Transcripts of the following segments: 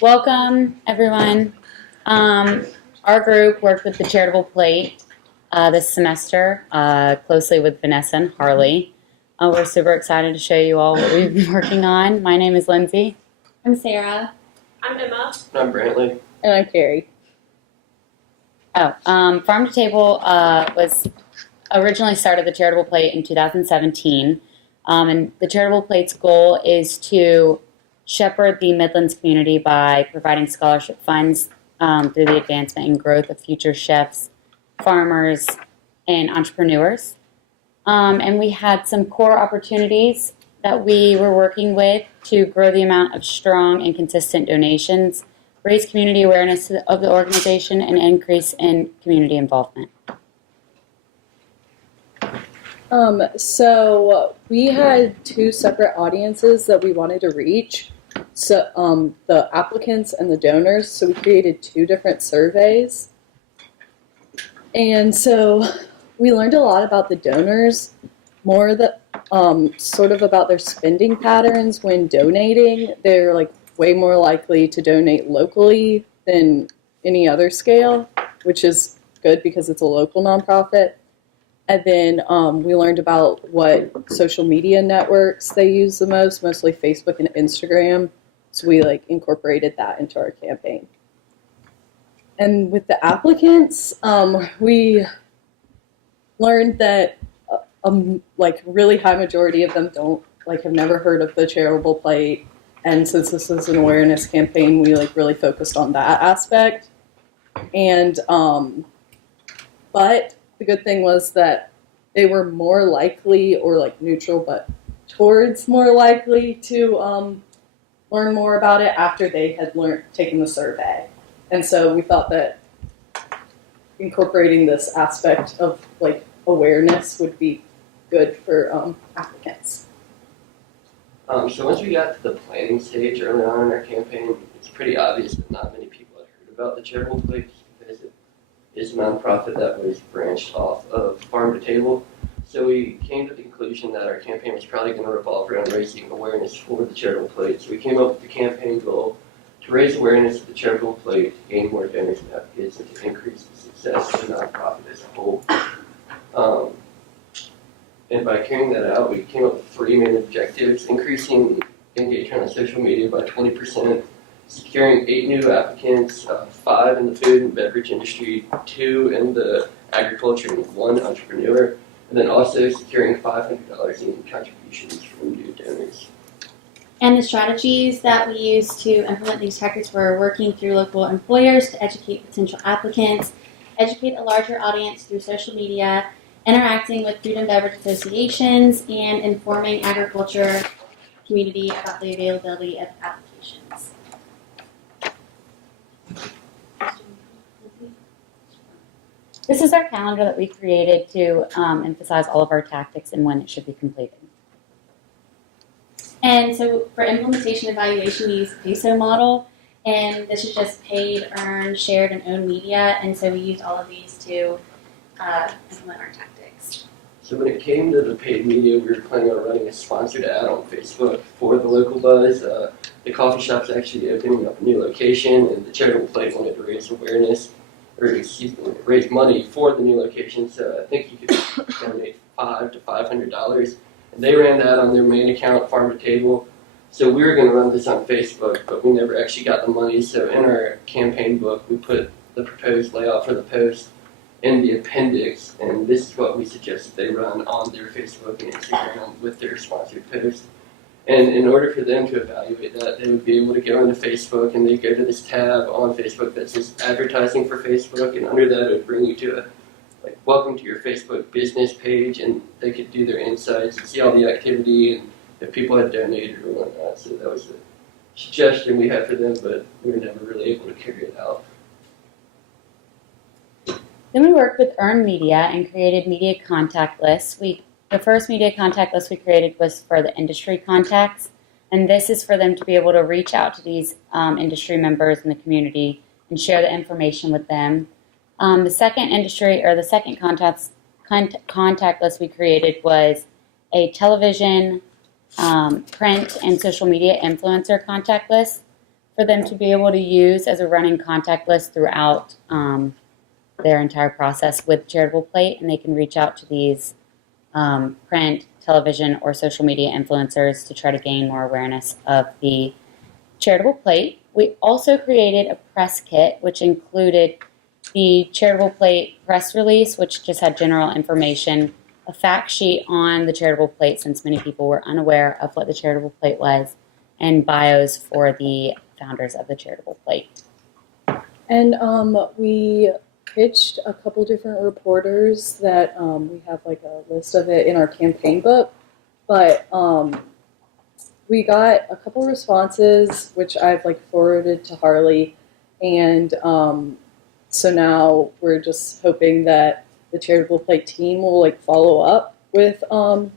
Welcome, everyone. Our group worked with the Charitable Plate this semester closely with Vanessa and Harley. We're super excited to show you all what we've been working on. My name is Lindsay. I'm Sarah. I'm Emma. I'm Brantley. And I'm Carrie. Farm to Table was originally started the Charitable Plate in 2017. And the Charitable Plate's goal is to shepherd the Midlands community by providing scholarship funds through the advancement and growth of future chefs, farmers, and entrepreneurs. And we had some core opportunities that we were working with to grow the amount of strong and consistent donations, raise community awareness of the organization, and increase in community involvement. So we had two separate audiences that we wanted to reach. So the applicants and the donors. So we created two different surveys. And so we learned a lot about the donors, more that sort of about their spending patterns when donating. They're like way more likely to donate locally than any other scale, which is good because it's a local nonprofit. And then we learned about what social media networks they use the most, mostly Facebook and Instagram. So we incorporated that into our campaign. And with the applicants, we learned that really high majority of them have never heard of the Charitable Plate. And since this is an awareness campaign, we really focused on that aspect. And but the good thing was that they were more likely, or neutral, but towards more likely to learn more about it after they had taken the survey. And so we thought that incorporating this aspect of awareness would be good for applicants. So once we got to the planning stage early on in our campaign, it's pretty obvious that not many people had heard about the Charitable Plate because it is a nonprofit that was branched off of Farm to Table. So we came to the conclusion that our campaign was probably going to revolve around raising awareness for the Charitable Plate. So we came up with the campaign goal to raise awareness of the Charitable Plate, to gain more donors and advocates, and to increase the success of the nonprofit as a whole. And by carrying that out, we came up with 3 main objectives: increasing engagement on social media by 20%, securing 8 new applicants, 5 in the food and beverage industry, 2 in the agriculture, and 1 entrepreneur, and then also securing $500 in contributions from new donors. And the strategies that we use to implement these tactics were working through local employers to educate potential applicants, educate a larger audience through social media, interacting with food and beverage associations, and informing agriculture community about the availability of applications. This is our calendar that we created to emphasize all of our tactics and when it should be completed. And so for implementation evaluation, we use the PESO model, and this is just paid, earned, shared, and owned media, and so we use all of these to implement our tactics. So when it came to the paid media, we were planning on running a sponsored ad on Facebook for the local buzz. The coffee shop's actually opening up a new location, and the Charitable Plate wanted to raise awareness, or raise money for the new location. So I think you could donate $500 to $500. And they ran that on their main account, Farm to Table. So we were going to run this on Facebook, but we never actually got the money. So in our campaign book, we put the proposed layout for the post in the appendix, and this is what we suggested they run on their Facebook and Instagram with their sponsored post. And in order for them to evaluate that, they would be able to go into Facebook, and they'd go to this tab on Facebook that says advertising for Facebook, and under that it would bring you to a welcome to your Facebook business page, and they could do their insights and see all the activity and if people had donated or whatnot. So that was a suggestion we had for them, but we were never really able to carry it out. Then we worked with earned media and created media contact lists. The first media contact list we created was for the industry contacts, and this is for them to be able to reach out to these industry members in the community and share the information with them. The second contact list we created was a television, print, and social media influencer contact list for them to be able to use as a running contact list throughout their entire process with Charitable Plate, and they can reach out to these print, television, or social media influencers to try to gain more awareness of the Charitable Plate. We also created a press kit, which included the Charitable Plate press release, which just had general information, a fact sheet on the Charitable Plate since many people were unaware of what the Charitable Plate was, and bios for the founders of the Charitable Plate. And we pitched a couple different reporters that we have like a list of it in our campaign book, but we got a couple responses which I've like forwarded to Harley, and so now we're just hoping that the Charitable Plate team will like follow up with the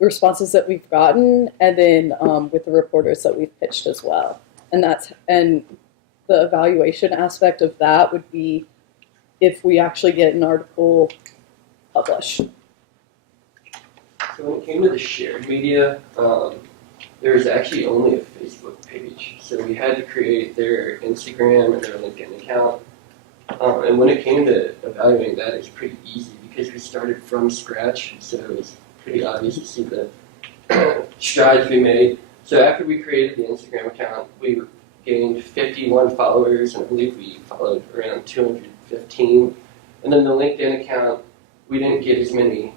responses that we've gotten, and then with the reporters that we've pitched as well. And the evaluation aspect of that would be if we actually get an article published. So when it came to the shared media, there was actually only a Facebook page. So we had to create their Instagram and their LinkedIn account. And when it came to evaluating that, it's pretty easy because we started from scratch. So it was pretty obvious to see the strides we made. So after we created the Instagram account, we gained 51 followers, and I believe we followed around 215. And then the LinkedIn account, we didn't get as many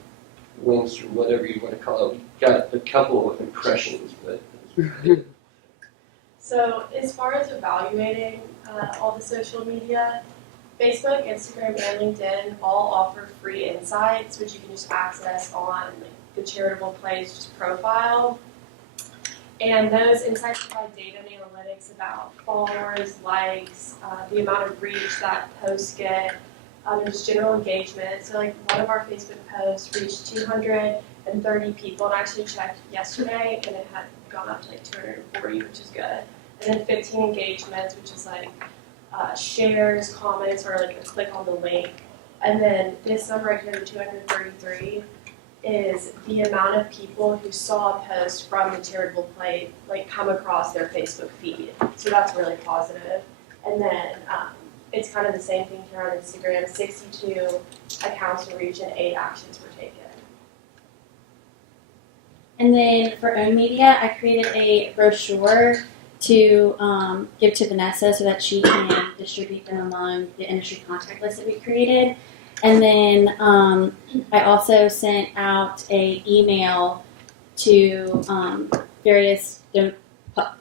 links or whatever you want to call it. We got a couple of impressions, but So as far as evaluating all the social media, Facebook, Instagram, and LinkedIn all offer free insights, which you can just access on the Charitable Plate's profile. And those insights provide data and analytics about followers, likes, the amount of reach that posts get, and just general engagement. So like one of our Facebook posts reached 230 people, and I actually checked yesterday, and it had gone up to like 240, which is good. And then 15 engagements, which is like shares, comments, or like a click on the link. And then this number right here, the 233, is the amount of people who saw a post from the Charitable Plate like come across their Facebook feed. So that's really positive. And then it's kind of the same thing here on Instagram. 62 accounts were reached and 8 actions were taken. And then for own media, I created a brochure to give to Vanessa so that she can distribute them among the industry contact list that we created. And then I also sent out an email to various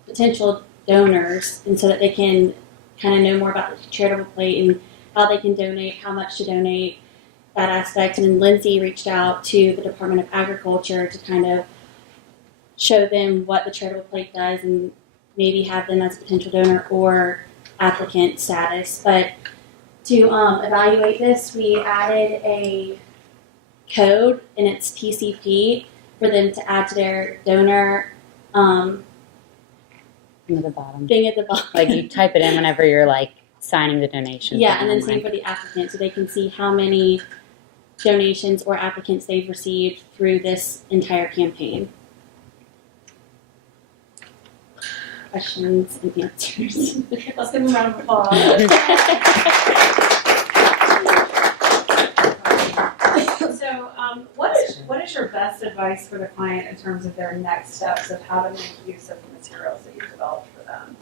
potential donors, and so that they can kind of know more about the Charitable Plate and how they can donate, how much to donate, that aspect. And then Lindsay reached out to the Department of Agriculture to kind of show them what the Charitable Plate does and maybe have them as a potential donor or applicant status. But to evaluate this, we added a code, and it's TCP, for them to add to their donor At the bottom. thing at the bottom. Like you type it in whenever you're like signing the donation. Yeah, and then same for the applicant, so they can see how many donations or applicants they've received through this entire campaign. Questions and answers. Let's give them a round of applause. So, what is your best advice for the client in terms of their next steps of how to make use of the materials that you've developed for them?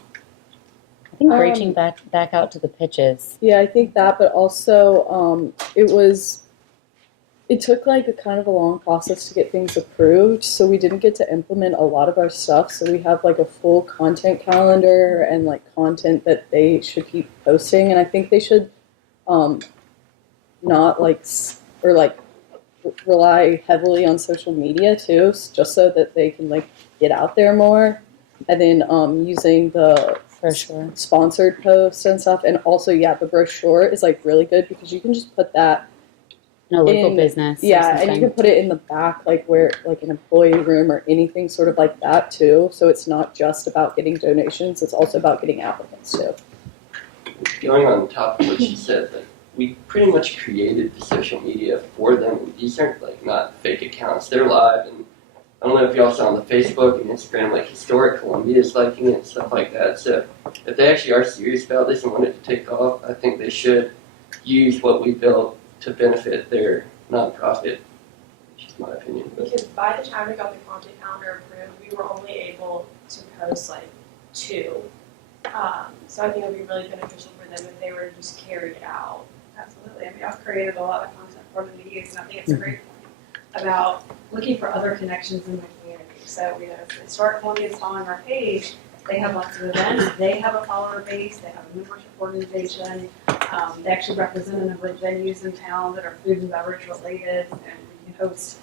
I think reaching back out to the pitches. Yeah, I think that, but also it took like a kind of a long process to get things approved, so we didn't get to implement a lot of our stuff. So we have like a full content calendar and like content that they should keep posting, and I think they should not like rely heavily on social media too, just so that they can like get out there more. And then using the Brochure. sponsored posts and stuff, and also the brochure is like really good because you can just put that In a local business. or yeah, and you something. can put it in the back, like where like an employee room or anything sort of like that too. So it's not just about getting donations; it's also about getting applicants too. going on top of what she said, like we pretty much created the social media for them. These aren't like not fake accounts; they're live, and I don't know if y'all saw on the Facebook and Instagram, like Historic Columbia is liking it and stuff like that. So if they actually are serious about this and want it to take off, I think they should use what we built to benefit their nonprofit. Which is my opinion. But Because by the time we got the content calendar approved, we were only able to post like 2. So I think it would be really beneficial for them if they were to just carry it out. Absolutely. I mean, I've created a lot of content for them to use, and I think it's a great point about looking for other connections in the community. So, if the Historic Columbia is following our page, they have lots of events. They have a follower base. They have a membership organization. They actually represent a number of venues in town that are food and beverage related, and we can host,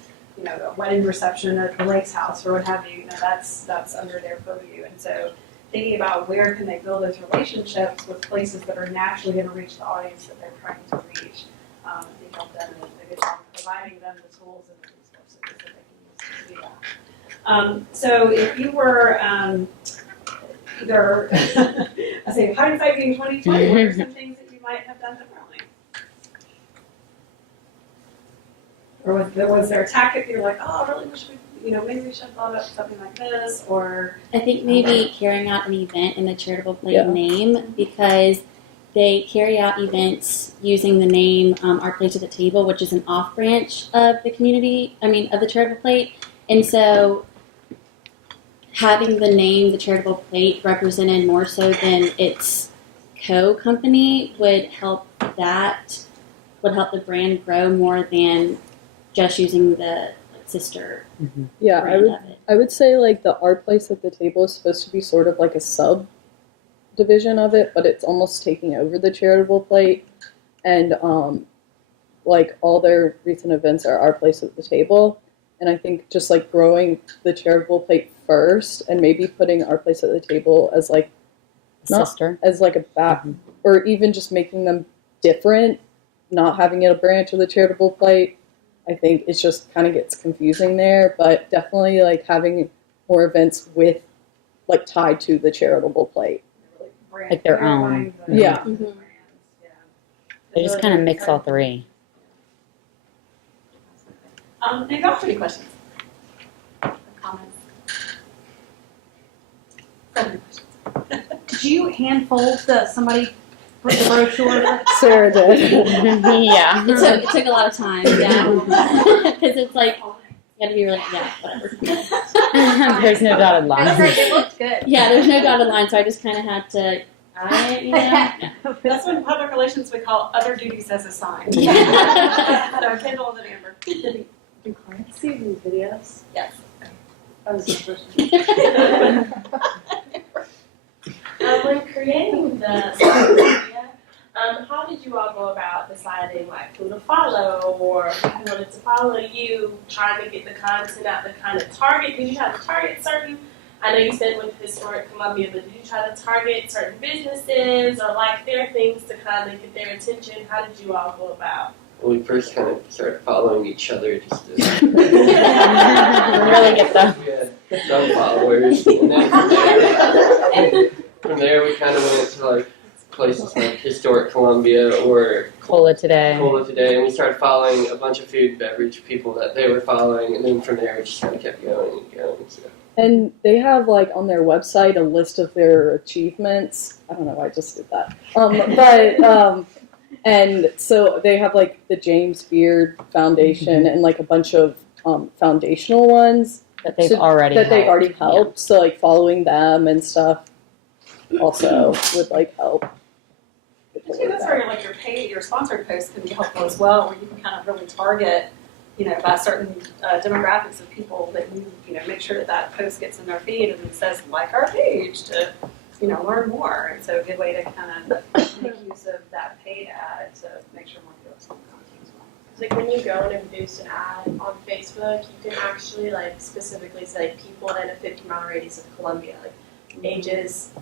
a wedding reception at the Lake's house or what have you. That's under their purview, and so thinking about where can they build those relationships with places that are naturally going to reach the audience that they're trying to reach. I think I've done a good job of providing them the tools and the resources that they can use to do that. So if you were either, I say, hindsight 2020, what are some things that you might have done differently? Or was there a tactic that you're like, oh, I really wish maybe we should have thought of something like this, or I think maybe carrying out an event in the Charitable Plate Yeah. name, because they carry out events using the name Our Place at the Table, which is an off branch of the of the Charitable Plate. And so having the name, the Charitable Plate, represented more so than its co-company would help the brand grow more than just using the sister Yeah, brand of it. I would say like the Our Place at the Table is supposed to be sort of like a subdivision of it, but it's almost taking over the Charitable Plate, and like all their recent events are Our Place at the Table, and I think just like growing the Charitable Plate first, and maybe putting Our Place at the Table as like Sister. as like a back, or even just making them different, not having it a branch of the Charitable Plate. I think it just kind of gets confusing there, but definitely like having more events with like tied to the Charitable Plate. Like their own. Yeah. Mhm. They just kind of mix all 3. Any golf any questions? Or comments? Did you hand fold somebody put the brochure? Sarah did. Yeah. It took a lot of time, yeah. Because it's like, you gotta be really, whatever. There's no dotted That's line. right, it looked good. Yeah, there's no dotted line, so I just kind of had to, Yeah. That's when public relations we call other duties as assigned. Yeah. So Kendall and Amber. Do clients see these videos? Yes. I was just when creating the social media, how did you all go about deciding like who to follow or who wanted to follow you, trying to get the content out to kind of target? Did you try to target certain? I know you said with Historic Columbia, but did you try to target certain businesses or like their things to kind of get their attention? How did you all go about? Well, we first kind of started following each other just to Really get the. we had some followers, and then from there we kind of went to like places like Historic Columbia or Cola today. Cola Today, and we started following a bunch of food and beverage people that they were following, and then from there we just kind of kept going and going. So. And they have like on their website a list of their achievements. I don't know why I just did that. And so they have like the James Beard Foundation and like a bunch of foundational ones That they've So- already that they've helped. already helped. So like following them and stuff also would like help. See, that's where like your sponsored posts can be helpful as well, where you can kind of really target, by certain demographics of people that you make sure that post gets in their feed and it says like our page to, learn more. And so a good way to kind of make use of that paid ad to make sure more people see the content as well. Like when you go and boost an ad on Facebook, you can actually like specifically say people in a 50-mile radius of Columbia, like ages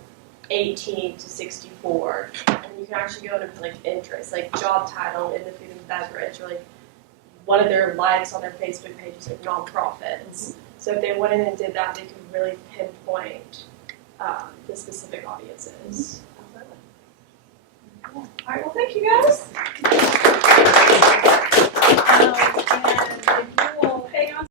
18 to 64, and you can actually go in and put like interests, like job title in the food and beverage, or like one of their likes on their Facebook page is like nonprofits. So if they went in and did that, they could really pinpoint the specific audiences. All right, well, thank you guys. And if you